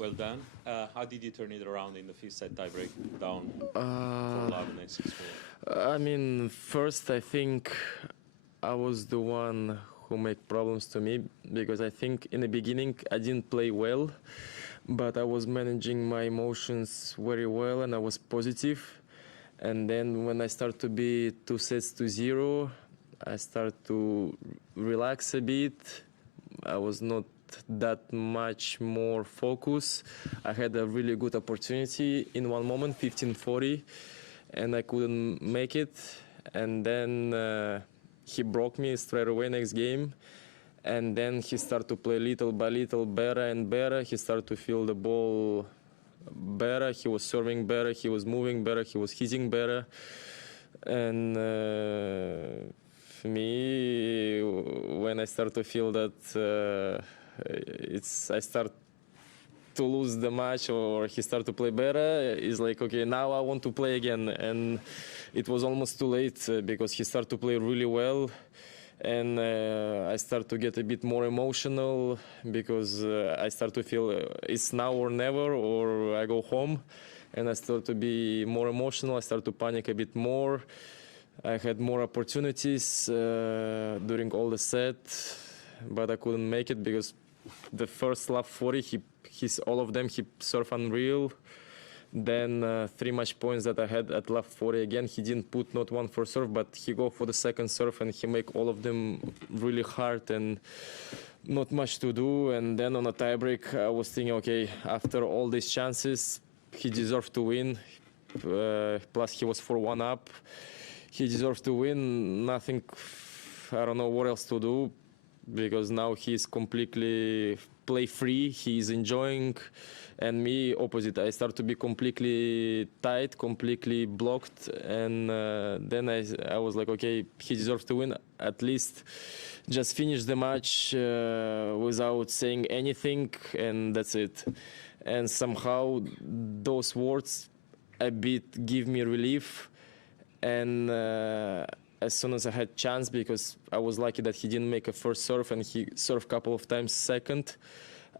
Well done. How did you turn it around in the fifth set tiebreak down 4-love and 6-4? I mean, first I think I was the one who made problems to me, because I think in the beginning I didn't play well, but I was managing my emotions very well and I was positive. And then when I start to be 2-0, I start to relax a bit. I was not that much more focused. I had a really good opportunity in one moment, 15-40, and I couldn't make it. And then he broke me straight away next game. And then he started to play little by little better and better. He started to feel the ball better. He was serving better. He was moving better. He was hitting better. And for me, when I start to feel that I start to lose the match or he start to play better, it's like, okay, now I want to play again. And it was almost too late because he started to play really well. And I start to get a bit more emotional because I start to feel it's now or never, or I go home. And I start to be more emotional. I start to panic a bit more. I had more opportunities during all the set, but I couldn't make it because the first love 40, all of them, he served unreal. Then 3 match points that I had at love 40 again, he didn't put not one first serve, but he go for the second serve and he make all of them really hard and not much to do. And then on a tiebreak, I was thinking, okay, after all these chances, he deserved to win. Plus he was 4-1 up. He deserves to win. Nothing, I don't know what else to do, because now he's completely play free. He's enjoying, and me opposite. I start to be completely tight, completely blocked, and then I was like, okay, he deserves to win. At least just finish the match without saying anything, and that's it. And somehow those words a bit give me relief. And as soon as I had chance, because I was lucky that he didn't make a first serve and he served a couple of times second,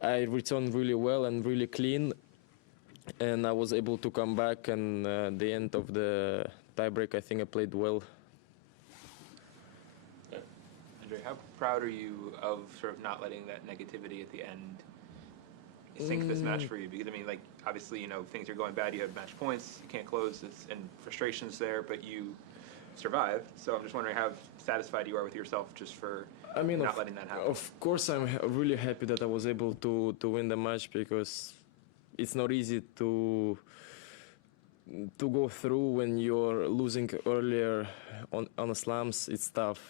I returned really well and really clean, and I was able to come back. And the end of the tiebreak, I think I played well. Andrey, how proud are you of sort of not letting that negativity at the end sink this match for you? Because I mean, like, obviously, you know, things are going bad. You have match points, you can't close, and frustrations there, but you survive. So I'm just wondering how satisfied you are with yourself just for not letting that happen. Of course, I'm really happy that I was able to win the match, because it's not easy to go through when you're losing earlier on slams. It's tough.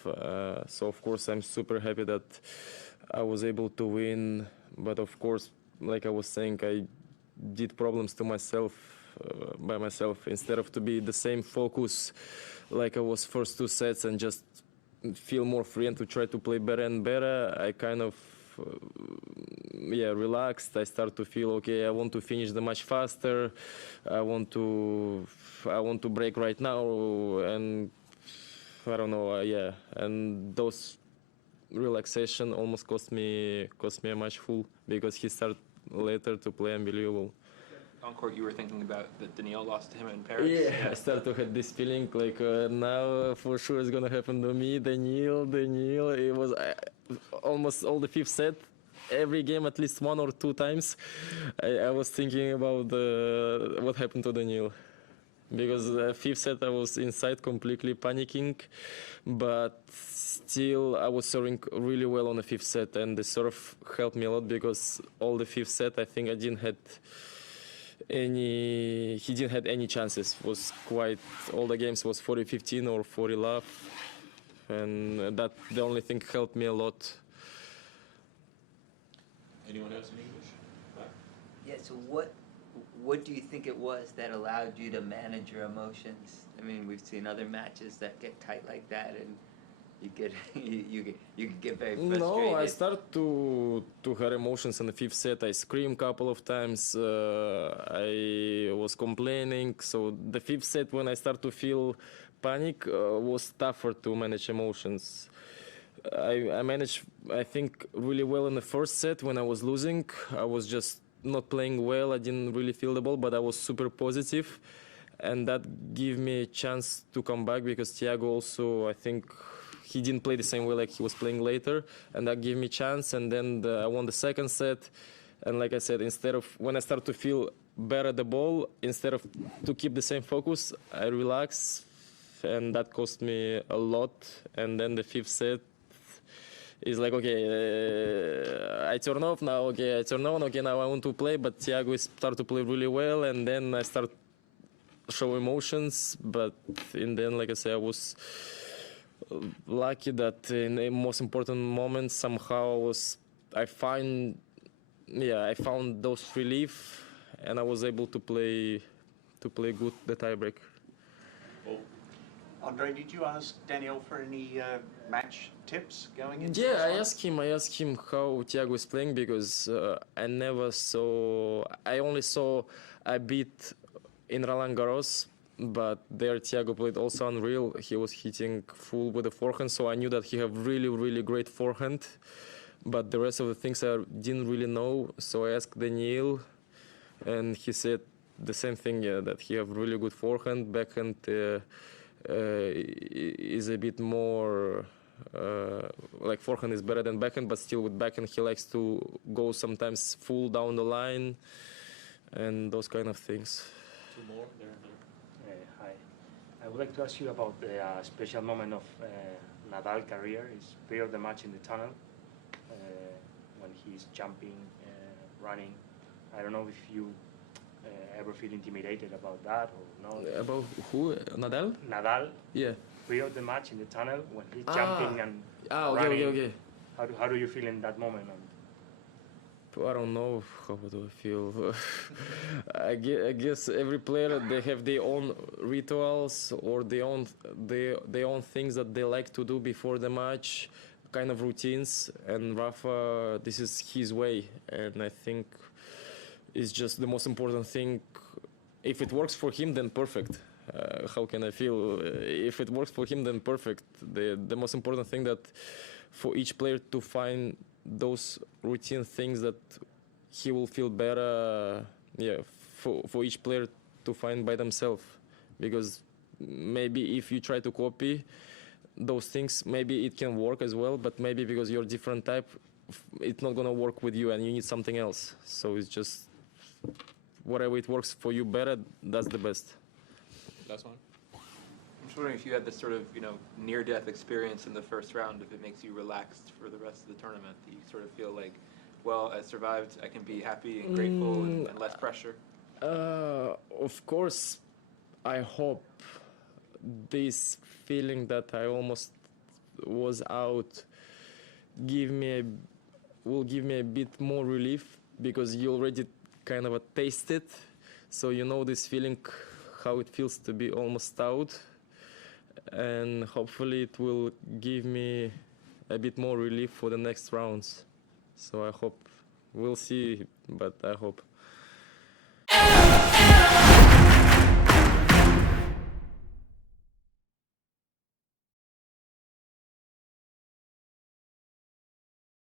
So of course, I'm super happy that I was able to win. But of course, like I was saying, I did problems to myself by myself. Instead of to be the same focus like I was first 2 sets and just feel more free and to try to play better and better, I kind of relaxed. I start to feel, okay, I want to finish the match faster. I want to break right now, and I don't know. And those relaxation almost cost me a match full, because he started later to play unbelievable. On court, you were thinking about that Daniil lost to him in Paris? Yeah, I started to have this feeling like now for sure it's going to happen to me. Daniil. It was almost all the fifth set. Every game, at least 1 or 2 times, I was thinking about what happened to Daniil. Because fifth set I was inside completely panicking, but still I was serving really well on the fifth set, and the serve helped me a lot, because all the fifth set I think he didn't have any chances. Was quite, all the games was 40-15 or 40-love, and that the only thing helped me a lot. Anyone else in English? Yeah, so what do you think it was that allowed you to manage your emotions? I mean, we've seen other matches that get tight like that, and you could get very frustrated. No, I started to have emotions in the fifth set. I screamed a couple of times. I was complaining. So the fifth set, when I start to feel panic, was tougher to manage emotions. I managed, I think, really well in the first set when I was losing. I was just not playing well. I didn't really feel the ball, but I was super positive, and that gave me a chance to come back because Thiago also, I think, he didn't play the same way like he was playing later, and that gave me chance. And then I won the second set, and like I said, instead of when I start to feel better at the ball, instead of to keep the same focus, I relax, and that cost me a lot. And then the fifth set is like, okay, I turn off now. Okay, I turn on. Okay, now I want to play, but Thiago start to play really well, and then I start show emotions. But in the end, like I said, I was lucky that in the most important moments somehow I found those relief, and I was able to play good the tiebreak. Andrey, did you ask Daniel for any match tips going into Yeah, this one? I asked him how Thiago is playing because I only saw a bit in Roland Garros, but there Thiago played also unreal. He was hitting full with the forehand, so I knew that he have really, really great forehand. But the rest of the things I didn't really know, so I asked Daniel, and he said the same thing, that he have really good forehand, backhand is a bit more, like forehand is better than backhand, but still with backhand he likes to go sometimes full down the line, and those kind of things. Two more there. Hi. I would like to ask you about the special moment of Nadal career, his period of the match in the tunnel, when he's jumping, running. I don't know if you ever feel intimidated about that or no. About who? Nadal? Nadal, Yeah. period of the match in the tunnel when he's jumping and Okay, running. okay. How do you feel in that moment? I don't know how do I feel. I guess every player, they have their own rituals or their own things that they like to do before the match, kind of routines. And Rafa, this is his way, and I think it's just the most important thing. If it works for him, then perfect. How can I feel? If it works for him, then perfect. The most important thing that for each player to find those routine things that he will feel better, for each player to find by themselves. Because maybe if you try to copy those things, maybe it can work as well, but maybe because you're different type, it's not gonna work with you and you need something else. So it's just whatever it works for you better, that's the best. Last one. I'm just wondering if you had this sort of, near-death experience in the first round, if it makes you relaxed for the rest of the tournament, that you sort of feel like, well, I survived, I can be happy and grateful and less pressure. Of course, I hope this feeling that I almost was out will give me a bit more relief, because you already kind of taste it, so you know this feeling, how it feels to be almost out, and hopefully it will give me a bit more relief for the next rounds. So I hope, we'll see, but I hope.